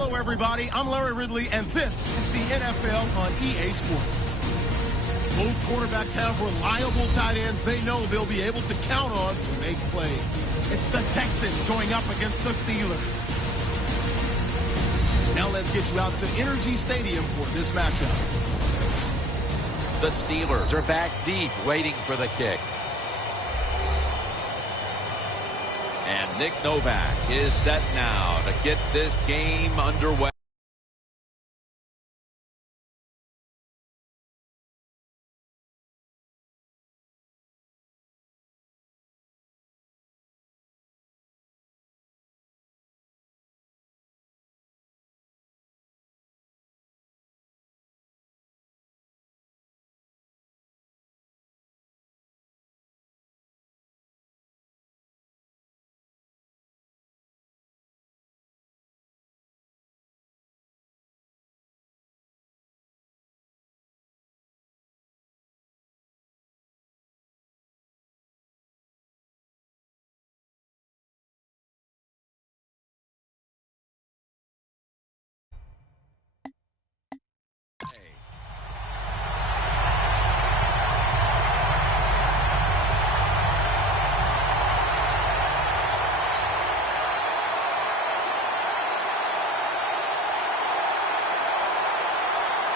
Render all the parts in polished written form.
Hello, everybody. I'm Larry Ridley, and this is the NFL on EA Sports. Both quarterbacks have reliable tight ends they know they'll be able to count on to make plays. It's the Texans going up against the Steelers. Now let's get you out to Energy Stadium for this matchup. The Steelers are back deep, waiting for the kick. And Nick Novak is set now to get this game underway.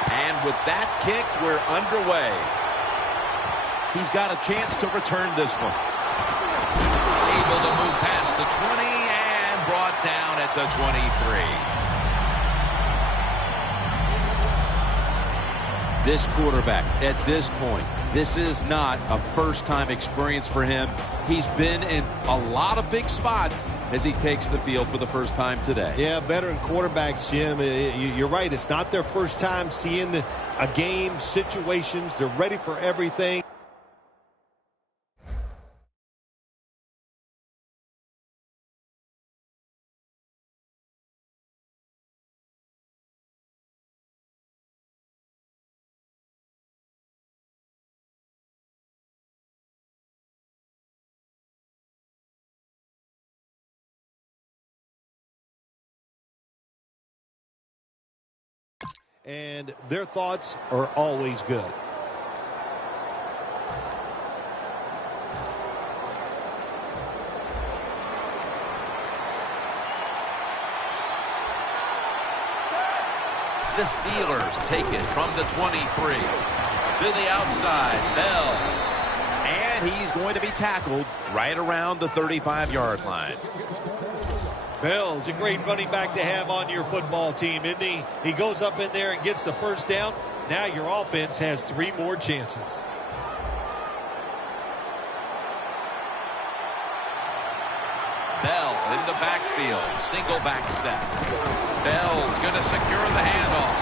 And with that kick, we're underway. He's got a chance to return this one. Able to move past the 20 and brought down at the 23. This quarterback, at this point, this is not a first-time experience for him. He's been in a lot of big spots as he takes the field for the first time today. Yeah, veteran quarterbacks, Jim, you're right. It's not their first time seeing a game, situations. They're ready for everything. And their thoughts are always good. The Steelers take it from the 23 to the outside. Bell. And he's going to be tackled right around the 35-yard line. Bell's a great running back to have on your football team, isn't he? He goes up in there and gets the first down. Now your offense has 3 more chances. Bell in the backfield. Single back set. Bell's going to secure the handoff.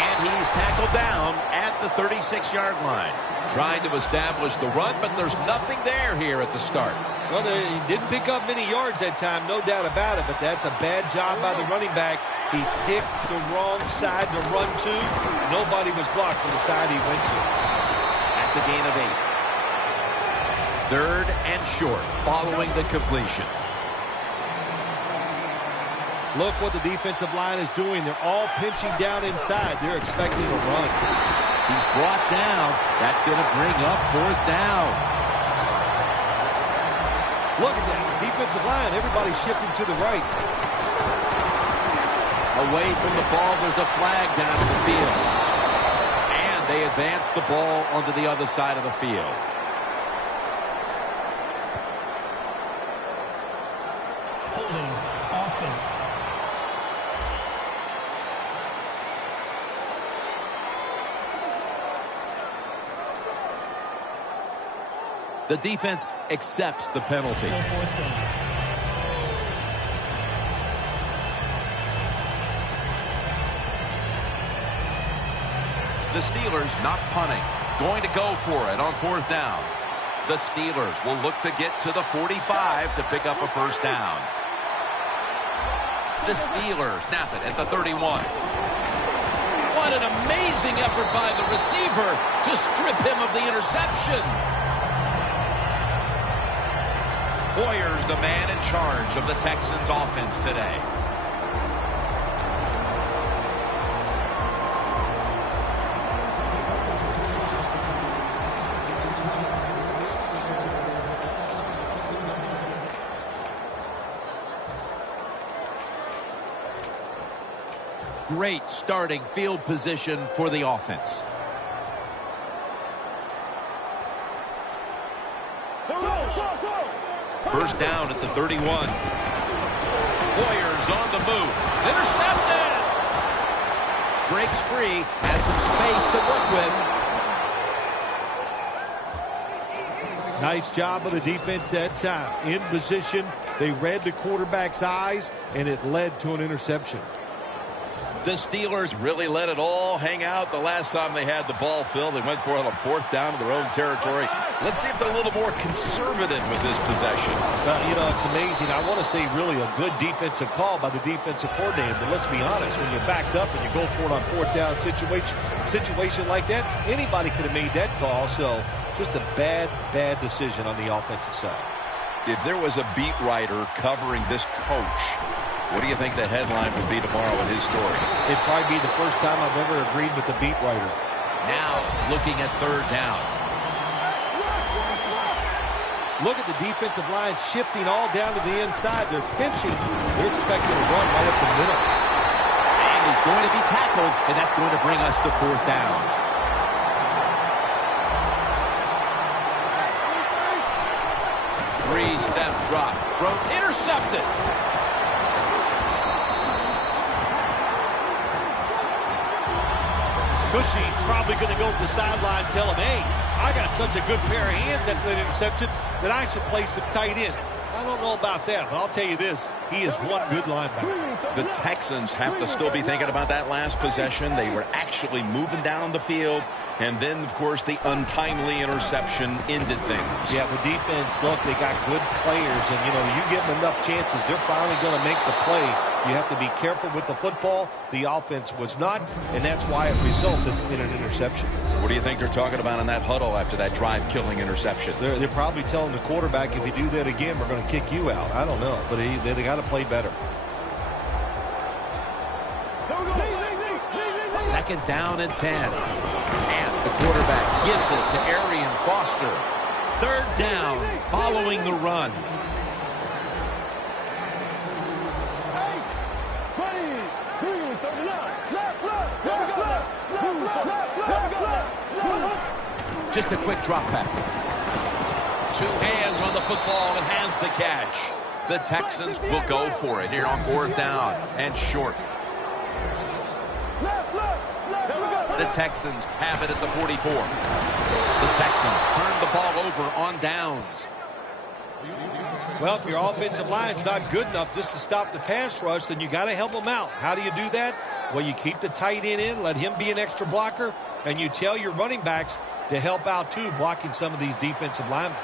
And he's tackled down at the 36-yard line. Trying to establish the run, but there's nothing there here at the start. Well, he didn't pick up many yards that time, no doubt about it, but that's a bad job by the running back. He picked the wrong side to run to. Nobody was blocked for the side he went to. That's a gain of 8. 3rd and short, following the completion. Look what the defensive line is doing. They're all pinching down inside. They're expecting a run. He's brought down. That's going to bring up 4th down. Look at that. Defensive line. Everybody's shifting to the right. Away from the ball, there's a flag down the field. And they advance the ball onto the other side of the field. Holding offense. The defense accepts the penalty. Still 4th down. The Steelers not punting. Going to go for it on 4th down. The Steelers will look to get to the 45 to pick up a first down. The Steelers snap it at the 31. What an amazing effort by the receiver to strip him of the interception. Hoyer's the man in charge of the Texans offense today. great starting field position for the offense. First down at the 31. Boyer's on the move. It's intercepted. Breaks free. Has some space to work with. Nice job of the defense that time. In position, they read the quarterback's eyes, and it led to an interception. The Steelers really let it all hang out the last time they had the ball, Phil. They went for it on 4th down to their own territory. Let's see if they're a little more conservative with this possession. You know, it's amazing. I want to say really a good defensive call by the defensive coordinator. But let's be honest, when you're backed up and you go for it on 4th down situation like that, anybody could have made that call. So just a bad decision on the offensive side. If there was a beat writer covering this coach, what do you think the headline would be tomorrow in his story? It'd probably be the first time I've ever agreed with the beat writer. Now looking at 3rd down. Look at the defensive line shifting all down to the inside. They're pinching. They're expecting a run right up the middle. And he's going to be tackled, and that's going to bring us to 4th down. Three-step drop. Throw intercepted. Cushing's probably going to go to the sideline and tell him, hey, I got such a good pair of hands after that interception that I should play some tight end. I don't know about that, but I'll tell you this. He is one good linebacker. The Texans have to still be thinking about that last possession. They were actually moving down the field. And then, of course, the untimely interception ended things. Yeah, the defense, look, they got good players. And, you know, you give them enough chances, they're finally going to make the play. You have to be careful with the football. The offense was not, and that's why it resulted in an interception. What do you think they're talking about in that huddle after that drive-killing interception? They're probably telling the quarterback, if you do that again, we're going to kick you out. I don't know, but they got to play better. 2nd down and 10. And the quarterback gives it to Arian Foster. 3rd down following the run. Just a quick drop back. 2 hands on the football and has the catch. The Texans will go for it here on 4th down and short. The Texans have it at the 44. The Texans turn the ball over on downs. Well, if your offensive line's not good enough just to stop the pass rush, then you got to help them out. How do you do that? Well, you keep the tight end in, let him be an extra blocker, and you tell your running backs to help out, too, blocking some of these defensive linemen.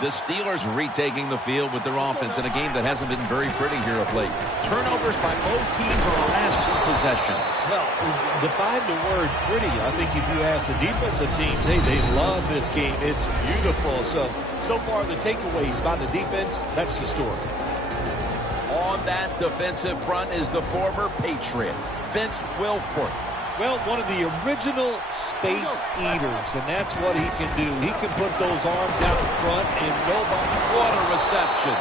The Steelers retaking the field with their offense in a game that hasn't been very pretty here of late. Turnovers by both teams on the last 2 possessions. Well, define the word pretty. I think if you ask the defensive teams, hey, they love this game. It's beautiful. So far, the takeaways by the defense, that's the story. On that defensive front is the former Patriot, Vince Wilfork. Well, one of the original space eaters, and that's what he can do. He can put those arms out in front, and nobody... What a reception.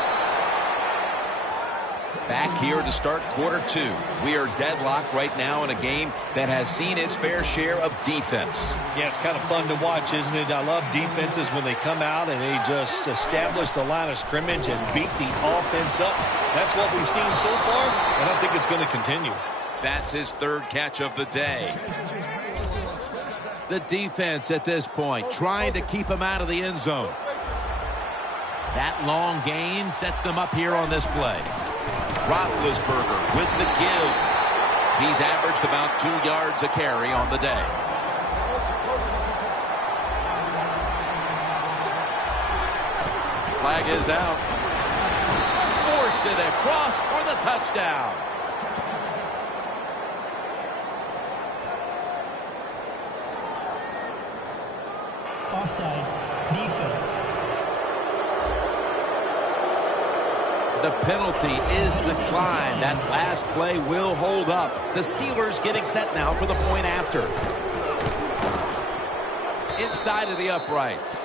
Back here to start quarter 2. We are deadlocked right now in a game that has seen its fair share of defense. Yeah, it's kind of fun to watch, isn't it? I love defenses when they come out and they just establish the line of scrimmage and beat the offense up. That's what we've seen so far, and I think it's going to continue. That's his 3rd catch of the day. The defense at this point trying to keep him out of the end zone. That long gain sets them up here on this play. Roethlisberger with the give. He's averaged about 2 yards a carry on the day. Flag is out. Force it across for the touchdown. Offside. Defense. The penalty is declined. That last play will hold up. The Steelers getting set now for the point after. Inside of the uprights.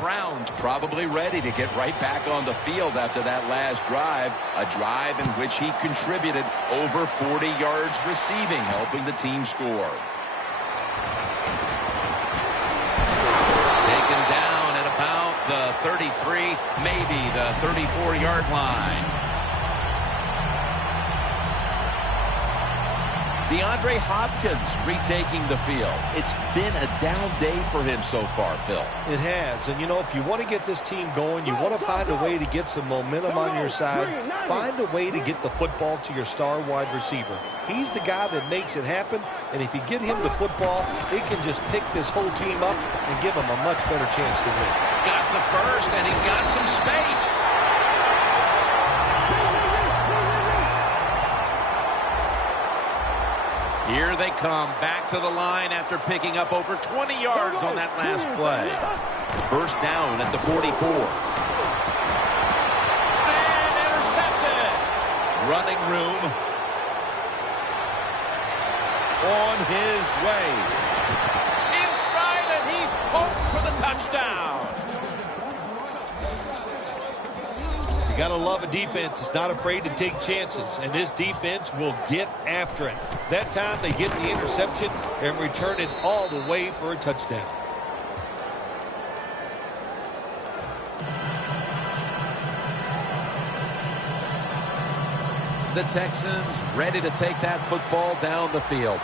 Browns probably ready to get right back on the field after that last drive, a drive in which he contributed over 40 yards receiving, helping the team score. Taken down at about the 33, maybe the 34-yard line. DeAndre Hopkins retaking the field. It's been a down day for him so far, Phil. It has. And, you know, if you want to get this team going, you want to find a way to get some momentum on your side. Find a way to get the football to your star wide receiver. He's the guy that makes it happen. And if you get him the football, it can just pick this whole team up and give him a much better chance to win. Got the first, and he's got some space. Here they come back to the line after picking up over 20 yards on that last play. First down at the 44. And intercepted. Running room on his way. In stride, and he's home for the touchdown. You got to love a defense that's not afraid to take chances, and this defense will get after it. That time they get the interception and return it all the way for a touchdown. The Texans ready to take that football down the field.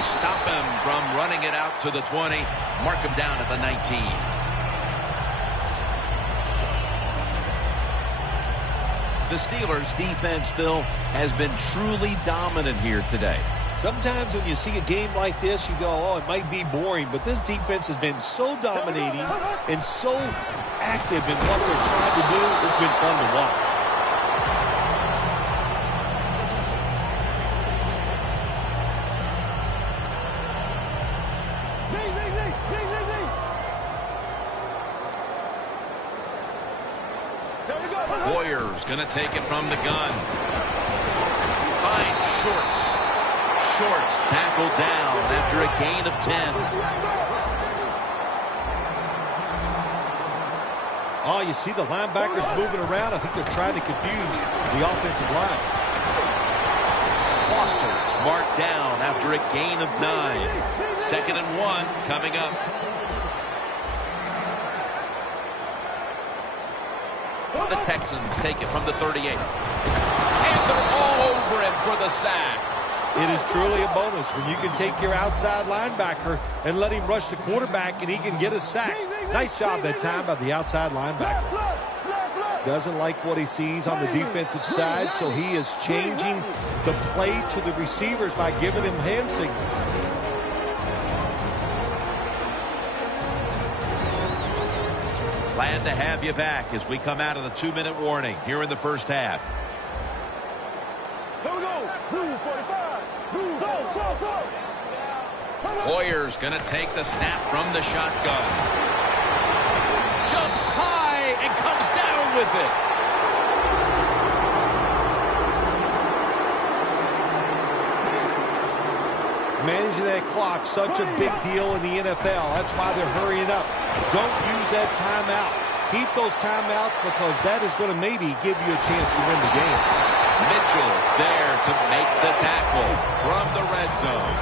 Stop him from running it out to the 20. Mark him down at the 19. The Steelers' defense, Phil, has been truly dominant here today. Sometimes when you see a game like this, you go, oh, it might be boring. But this defense has been so dominating and so active in what they're trying to do. It's been fun to watch. Going to take it from the gun. Finds Shorts. Shorts tackled down after a gain of 10. Oh, you see the linebackers moving around. I think they're trying to confuse the offensive line. Foster's marked down after a gain of 9. 2nd and 1 coming up. The Texans take it from the 38. And they're all over him for the sack. It is truly a bonus when you can take your outside linebacker and let him rush the quarterback and he can get a sack. Nice job that time by the outside linebacker. Doesn't like what he sees on the defensive side, so he is changing the play to the receivers by giving him hand signals. Glad to have you back as we come out of the 2-minute warning here in the first half. Here we go. Blue 45. Blue, go. Hoyer's going to take the snap from the shotgun. Jumps high and comes down with it. Managing that clock, such a big deal in the NFL. That's why they're hurrying up. Don't use that timeout. Keep those timeouts because that is going to maybe give you a chance to win the game. Mitchell's there to make the tackle from the red zone.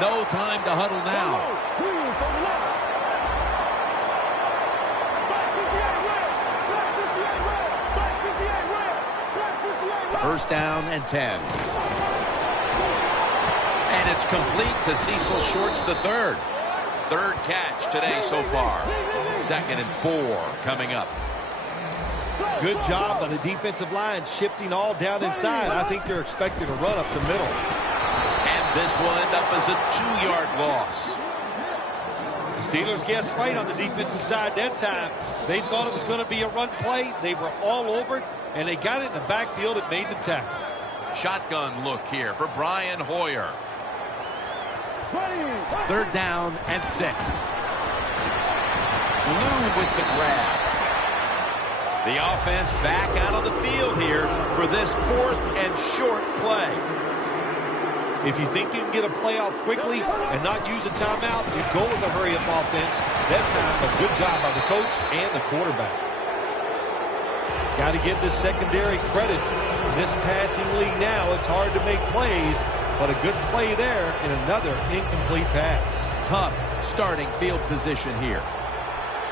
No time to huddle now. First down and 10. And it's complete to Cecil Shorts the third. Third catch today so far. 2nd and 4 coming up. Good job by the defensive line shifting all down inside. I think they're expecting a run up the middle. And this will end up as a 2-yard loss. The Steelers guessed right on the defensive side that time. They thought it was going to be a run play. They were all over it, and they got it in the backfield. It made the tackle. Shotgun look here for Brian Hoyer. 3rd down and 6. Blue with the grab. The offense back out on the field here for this 4th and short play. If you think you can get a playoff quickly and not use a timeout, you go with a hurry-up offense. That time, a good job by the coach and the quarterback. Got to give this secondary credit. In this passing league now, it's hard to make plays, but a good play there and another incomplete pass. Tough starting field position here.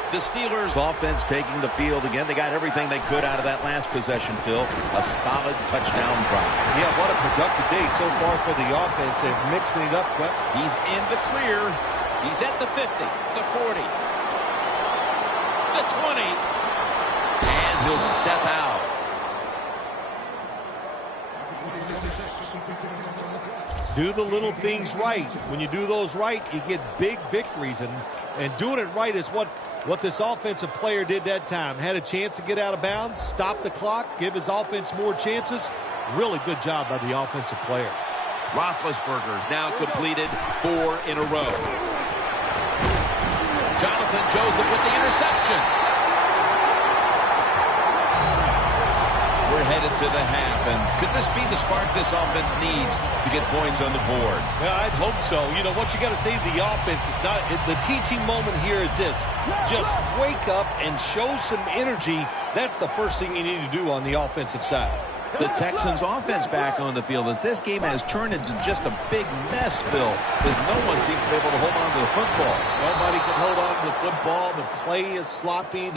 The Steelers offense taking the field again. They got everything they could out of that last possession, Phil. A solid touchdown drive. Yeah, what a productive day so far for the offense. They're mixing it up. He's in the clear. He's at the 50, the 40, the 20, and he'll step out. Do the little things right. When you do those right, you get big victories. And doing it right is what this offensive player did that time. Had a chance to get out of bounds, stop the clock, give his offense more chances. Really good job by the offensive player. Roethlisberger's now completed 4 in a row. Jonathan Joseph with the interception. We're headed to the half, and could this be the spark this offense needs to get points on the board? Well, I'd hope so. You know, what you got to say to the offense is not the teaching moment here is this. Just wake up and show some energy. That's the first thing you need to do on the offensive side. The Texans offense back on the field as this game has turned into just a big mess, Bill, as no one seems to be able to hold on to the football. Nobody can hold on to the football. The play is sloppy.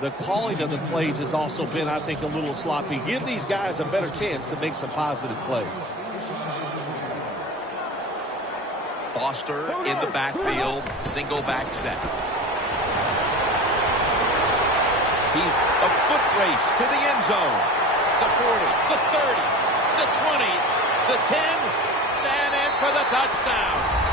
The calling of the plays has also been, I think, a little sloppy. Give these guys a better chance to make some positive plays. Foster in the backfield, single back set. He's a foot race to the end zone. The 40, the 30, the 20, the 10, and in for the touchdown.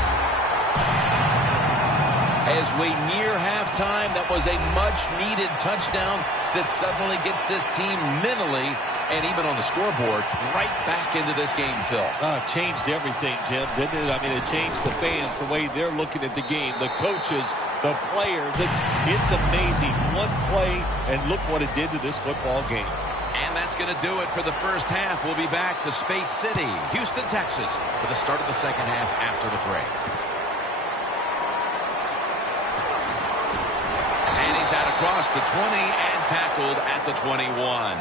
As we near halftime, that was a much-needed touchdown that suddenly gets this team mentally and even on the scoreboard right back into this game, Phil. Changed everything, Jim, didn't it? I mean, it changed the fans, the way they're looking at the game, the coaches, the players. It's amazing. One play, and look what it did to this football game. And that's going to do it for the first half. We'll be back to Space City, Houston, Texas, for the start of the second half after the break. Out across the 20 and tackled at the 21.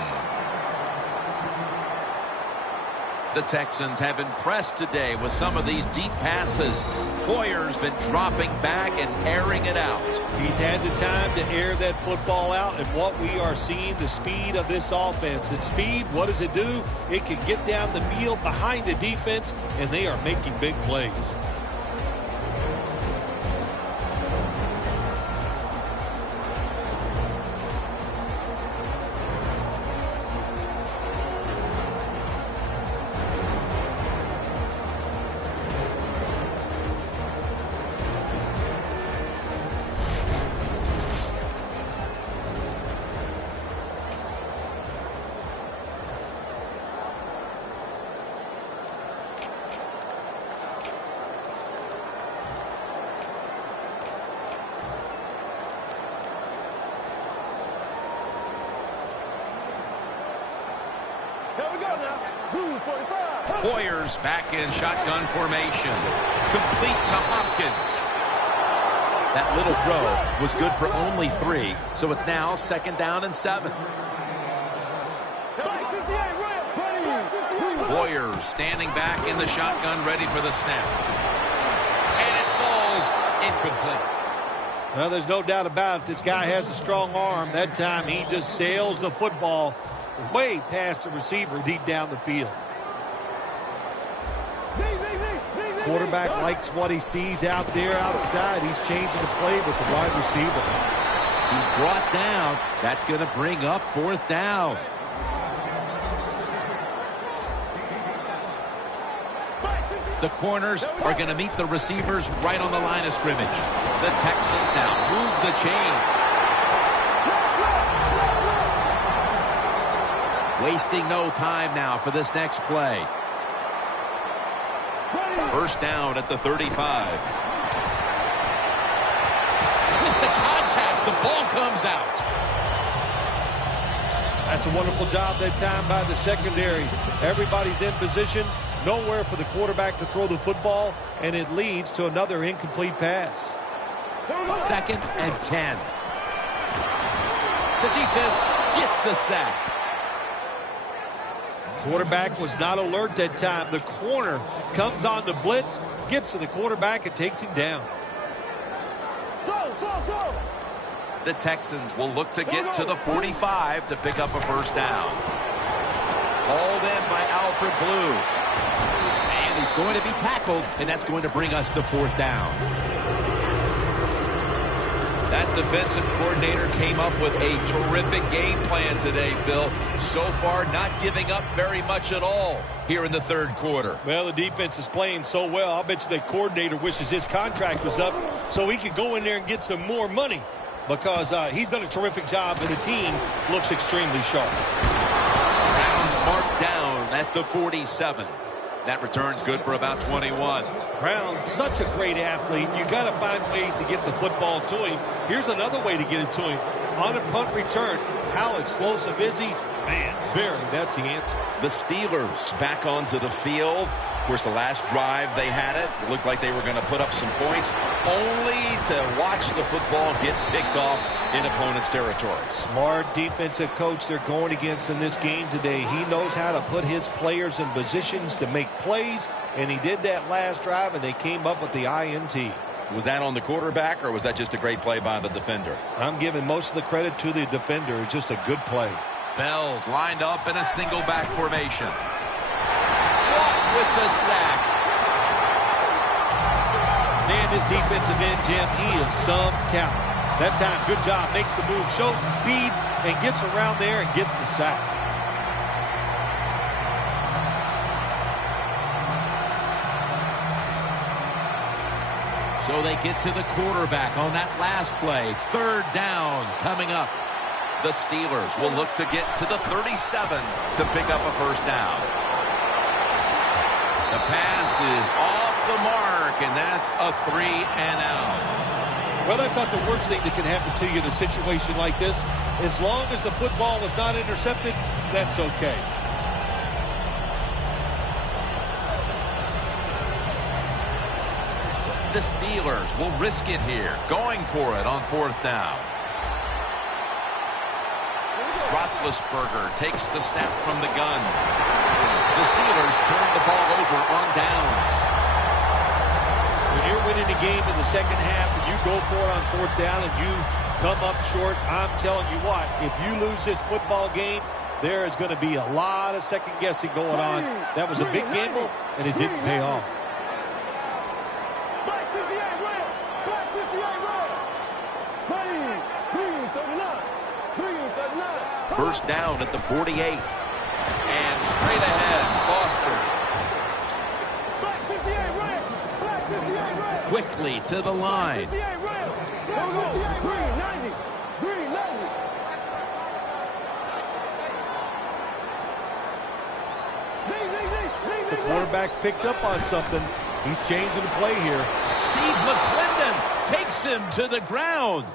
The Texans have impressed today with some of these deep passes. Hoyer's been dropping back and airing it out. He's had the time to air that football out, and what we are seeing, the speed of this offense. And speed, what does it do? It can get down the field behind the defense, and they are making big plays. Hoyer's back in shotgun formation. Complete to Hopkins. That little throw was good for only 3, so it's now 2nd down and 7. Hoyer standing back in the shotgun, ready for the snap. And it falls incomplete. Well, there's no doubt about it. This guy has a strong arm. That time he just sails the football way past the receiver deep down the field. Quarterback likes what he sees out there outside. He's changing the play with the wide receiver. He's brought down. That's going to bring up 4th down. The corners are going to meet the receivers right on the line of scrimmage. The Texans now move the chains. Wasting no time now for this next play. 1st down at the 35. With the contact, the ball comes out. That's a wonderful job that time by the secondary. Everybody's in position, nowhere for the quarterback to throw the football, and it leads to another incomplete pass. 2nd and 10. The defense gets the sack. Quarterback was not alert that time. The corner comes on the blitz, gets to the quarterback, and takes him down. The Texans will look to get to the 45 to pick up a first down. Hauled in by Alfred Blue. And he's going to be tackled, and that's going to bring us to 4th down. That defensive coordinator came up with a terrific game plan today, Phil. So far, not giving up very much at all here in the 3rd quarter. Well, the defense is playing so well. I'll bet you the coordinator wishes his contract was up so he could go in there and get some more money, because he's done a terrific job, and the team looks extremely sharp. Browns marked down at the 47. That return's good for about 21. Brown, such a great athlete. You got to find ways to get the football to him. Here's another way to get it to him. On a punt return, how explosive is he? Man, that's the answer. The Steelers back onto the field. Of course, the last drive they had it looked like they were going to put up some points, only to watch the football get picked off in opponent's territory. Smart defensive coach they're going against in this game today. He knows how to put his players in positions to make plays, and he did that last drive, and they came up with the INT. Was that on the quarterback, or was that just a great play by the defender? I'm giving most of the credit to the defender. It's just a good play. Bell's lined up in a single back formation. Watt with the sack. Man, this defensive end, Jim, he is some talent. That time, good job. Makes the move, shows the speed, and gets around there and gets the sack. So they get to the quarterback on that last play. 3rd down coming up. The Steelers will look to get to the 37 to pick up a first down. The pass is off the mark, and that's a 3-and-out. Well, that's not the worst thing that can happen to you in a situation like this. As long as the football was not intercepted, that's okay. The Steelers will risk it here, going for it on 4th down. Roethlisberger takes the snap from the gun. The Steelers turn the ball over on downs. When you're winning the game in the second half and you go for it on 4th down and you come up short, I'm telling you what, if you lose this football game, there is going to be a lot of second guessing going on. That was a big gamble, and it didn't pay off. First down at the 48. And straight ahead, Foster. Quickly to the line. The quarterback's picked up on something. He's changing the play here. Steve McClendon takes him to the ground.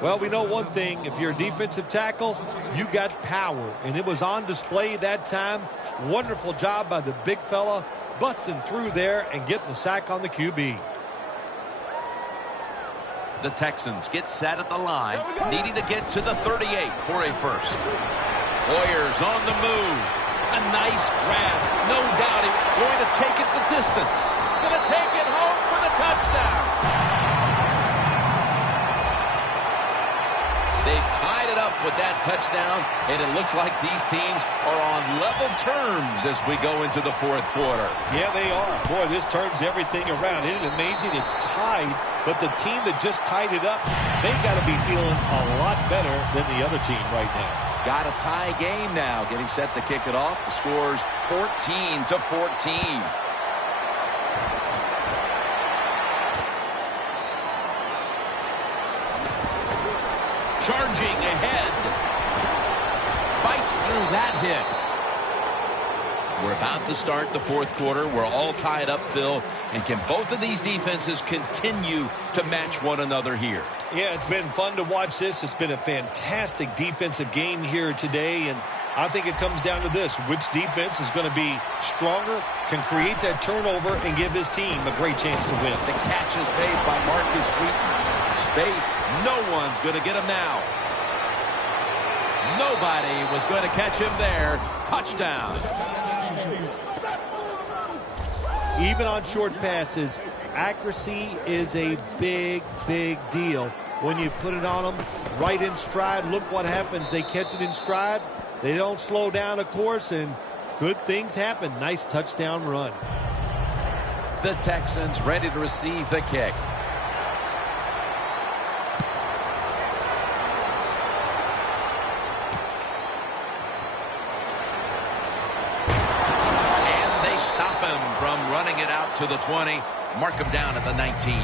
Well, we know one thing. If you're a defensive tackle, you got power. And it was on display that time. Wonderful job by the big fella, busting through there and getting the sack on the QB. The Texans get set at the line, needing to get to the 38 for a first. Hoyer's on the move. A nice grab. No doubt he's going to take it the distance. Going to take it home for the touchdown. They've tied it up with that touchdown, and it looks like these teams are on level terms as we go into the 4th quarter. Yeah, they are. Boy, this turns everything around. Isn't it amazing? It's tied, but the team that just tied it up, they've got to be feeling a lot better than the other team right now. Got a tie game now, getting set to kick it off. The score's 14-14. Charging ahead. Fights through that hit. We're about to start the 4th quarter. We're all tied up, Phil. And can both of these defenses continue to match one another here? Yeah, it's been fun to watch this. It's been a fantastic defensive game here today, and I think it comes down to this. Which defense is going to be stronger, can create that turnover, and give his team a great chance to win. The catch is made by Marcus Wheaton. Space, no one's going to get him now. Nobody was going to catch him there. Touchdown. Even on short passes, accuracy is a big, big deal. When you put it on them right in stride, look what happens. They catch it in stride. They don't slow down, of course, and good things happen. Nice touchdown run. The Texans ready to receive the kick. From running it out to the 20. Mark him down at the 19.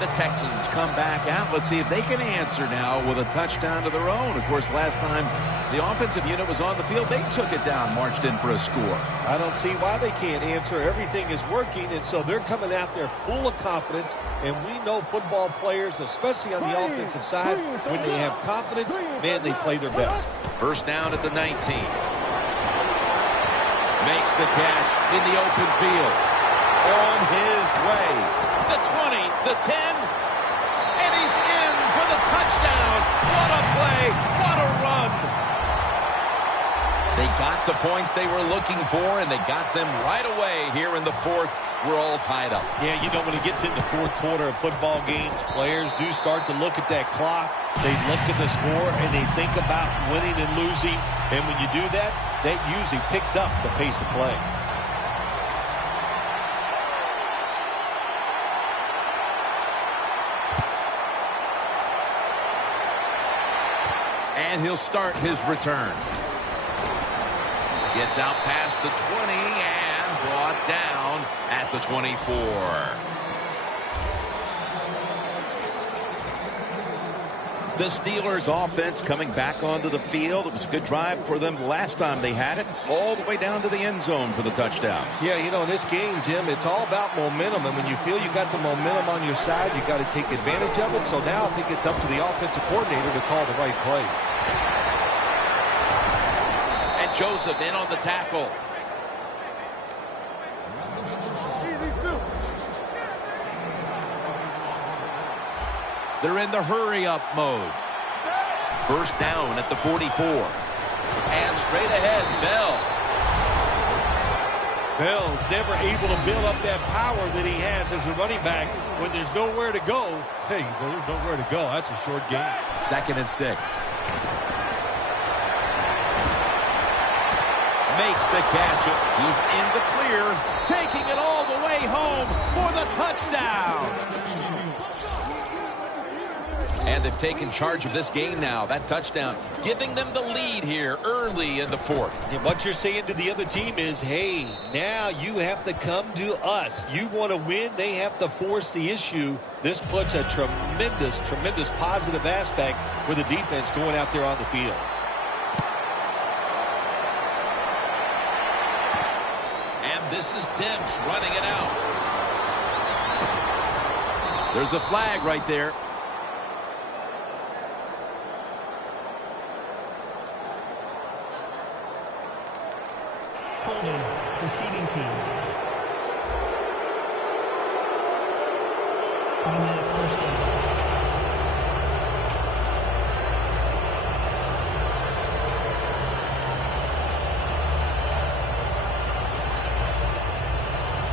The Texans come back out. Let's see if they can answer now with a touchdown to their own. Of course, last time the offensive unit was on the field, they took it down, marched in for a score. I don't see why they can't answer. Everything is working, and so they're coming out there full of confidence. And we know football players, especially on the offensive side, when they have confidence, man, they play their best. First down at the 19. Makes the catch in the open field. On his way. The 20, the 10, and he's in for the touchdown. What a play. What a run. They got the points they were looking for, and they got them right away here in the fourth. We're all tied up. Yeah, you know, when it gets in the fourth quarter of football games, players do start to look at that clock. They look at the score, and they think about winning and losing. And when you do that, that usually picks up the pace of play. And he'll start his return. Gets out past the 20 and brought down at the 24. The Steelers offense coming back onto the field. It was a good drive for them the last time they had it, all the way down to the end zone for the touchdown. Yeah, you know, in this game, Jim, it's all about momentum. And when you feel you got the momentum on your side, you got to take advantage of it. So now I think it's up to the offensive coordinator to call the right plays. And Joseph in on the tackle. They're in the hurry-up mode. First down at the 44. And straight ahead, Bell. Bell's never able to build up that power that he has as a running back. When there's nowhere to go, hey, there's nowhere to go. That's a short game. 2nd and 6. Makes the catch. He's in the clear, taking it all the way home for the touchdown. And they've taken charge of this game now. That touchdown giving them the lead here early in the fourth. And what you're saying to the other team is, hey, now you have to come to us. You want to win, they have to force the issue. This puts a tremendous, tremendous positive aspect for the defense going out there on the field. And this is Debs running it out. There's a flag right there. Holding, receiving team. Automatic first down.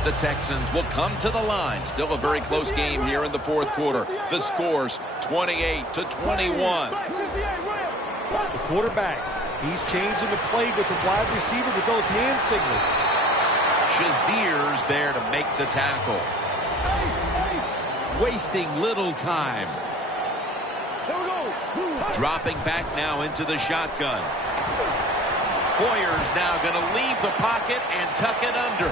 The Texans will come to the line. Still a very close game here in the fourth quarter. The score's 28-21. The quarterback, he's changing the play with the wide receiver with those hand signals. Shazier's there to make the tackle. Wasting little time. Dropping back now into the shotgun. Hoyer's now going to leave the pocket and tuck it under.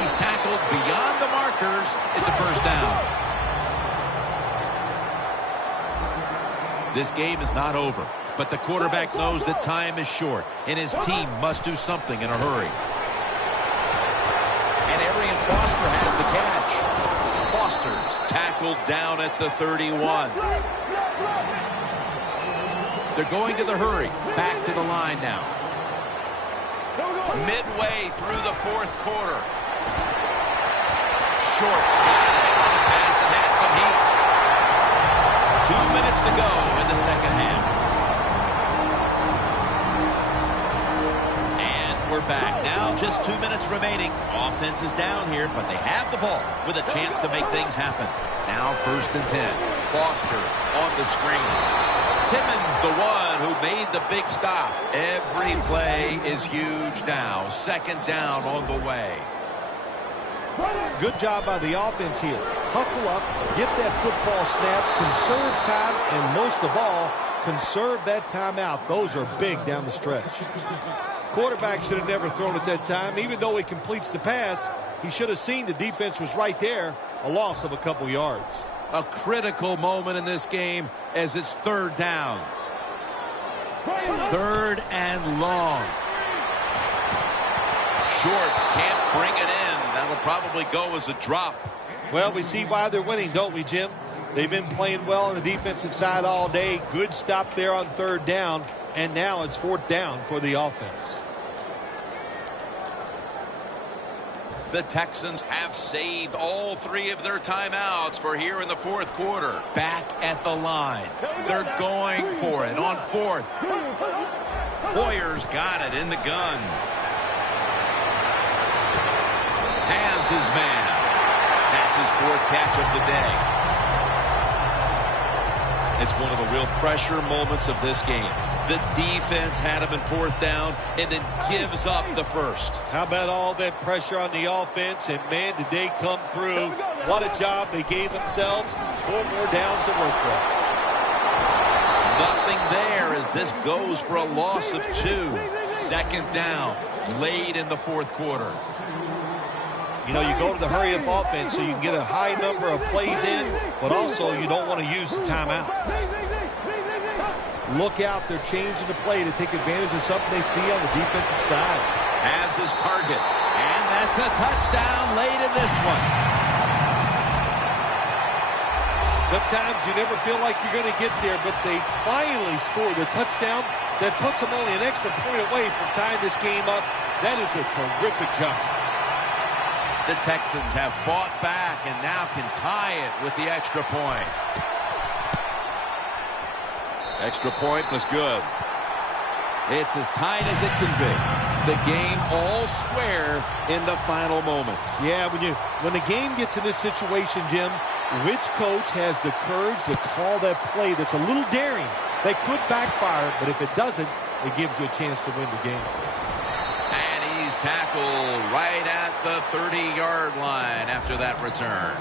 He's tackled beyond the markers. It's a first down. This game is not over, but the quarterback knows that time is short, and his team must do something in a hurry. And Arian Foster has the catch. Foster's tackled down at the 31. They're going to the hurry. Back to the line now. Midway through the fourth quarter. Shorts got it on a pass that had some heat. 2 minutes to go in the second half. And we're back. Now just 2 minutes remaining. Offense is down here, but they have the ball with a chance to make things happen. Now 1st and 10. Foster on the screen. Timmons, the one who made the big stop. Every play is huge now. 2nd down on the way. Good job by the offense here. Hustle up, get that football snap, conserve time, and most of all, conserve that timeout. Those are big down the stretch. Quarterback should have never thrown at that time. Even though he completes the pass, he should have seen the defense was right there. A loss of a couple yards. A critical moment in this game as it's 3rd down. 3rd and long. Shorts can't bring it in. That'll probably go as a drop. Well, we see why they're winning, don't we, Jim? They've been playing well on the defensive side all day. Good stop there on 3rd down. And now it's 4th down for the offense. The Texans have saved all 3 of their timeouts for here in the fourth quarter. Back at the line. They're going for it on 4th. Hoyer's got it in the gun. Has his man. That's his 4th catch of the day. It's one of the real pressure moments of this game. The defense had him in 4th down and then gives up the 1st. How about all that pressure on the offense? And, man, did they come through. What a job they gave themselves. 4 more downs to work with. Nothing there as this goes for a loss of 2. 2nd down, late in the 4th quarter. You know, you go to the hurry-up offense so you can get a high number of plays in, but also you don't want to use the timeout. Look out, they're changing the play to take advantage of something they see on the defensive side. Has his target, and that's a touchdown late in this one. Sometimes you never feel like you're going to get there, but they finally score the touchdown that puts them only an extra point away from tying this game up. That is a terrific job. The Texans have fought back and now can tie it with the extra point. Extra point was good. It's as tight as it can be. The game all square in the final moments. Yeah, when the game gets in this situation, Jim, which coach has the courage to call that play that's a little daring? They could backfire, but if it doesn't, it gives you a chance to win the game. And he's tackled right at the 30-yard line after that return.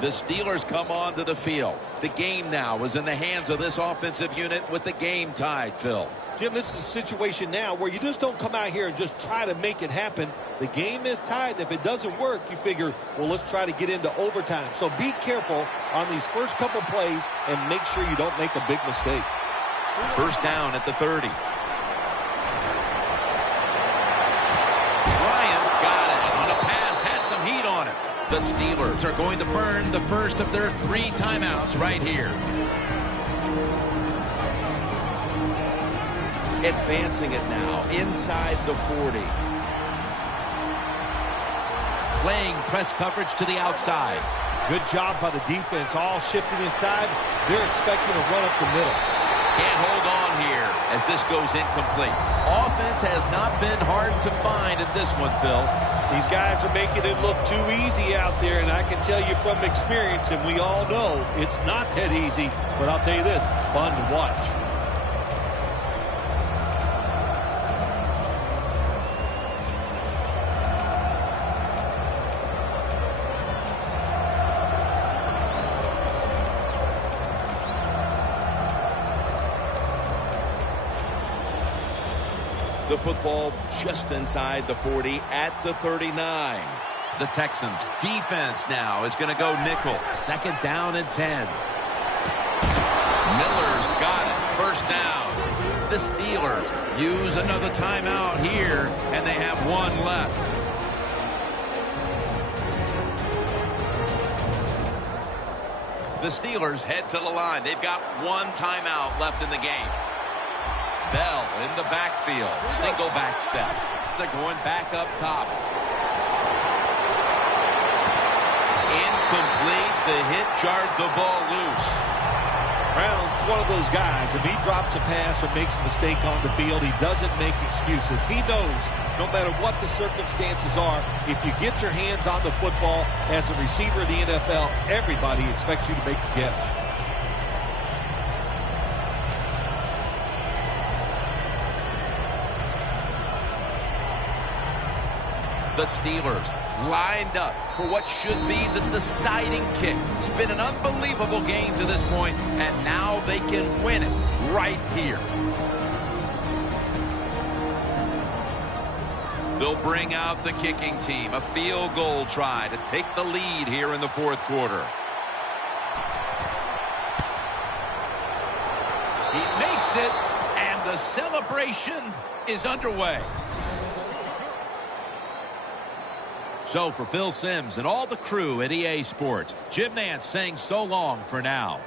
The Steelers come onto the field. The game now is in the hands of this offensive unit with the game tied, Phil. Jim, this is a situation now where you just don't come out here and just try to make it happen. The game is tied, and if it doesn't work, you figure, well, let's try to get into overtime. So be careful on these first couple plays and make sure you don't make a big mistake. 1st down at the 30. Bryant's got it on a pass, had some heat on it. The Steelers are going to burn the first of their 3 timeouts right here. Advancing it now inside the 40. Playing press coverage to the outside. Good job by the defense, all shifting inside. They're expecting a run up the middle. Can't hold on here as this goes incomplete. Offense has not been hard to find in this one, Phil. These guys are making it look too easy out there, and I can tell you from experience, and we all know it's not that easy, but I'll tell you this, fun to watch. The football just inside the 40 at the 39. The Texans defense now is going to go nickel. 2nd down and 10. Miller's got it. 1st down. The Steelers use another timeout here, and they have 1 left. The Steelers head to the line. They've got one timeout left in the game. Bell in the backfield. Single back set. They're going back up top. Incomplete. The hit jarred the ball loose. Brown's one of those guys. If he drops a pass or makes a mistake on the field, he doesn't make excuses. He knows no matter what the circumstances are, if you get your hands on the football as a receiver in the NFL, everybody expects you to make the catch. The Steelers lined up for what should be the deciding kick. It's been an unbelievable game to this point, and now they can win it right here. They'll bring out the kicking team. A field goal try to take the lead here in the fourth quarter. He makes it, and the celebration is underway. So for Phil Simms and all the crew at EA Sports, Jim Nantz saying so long for now.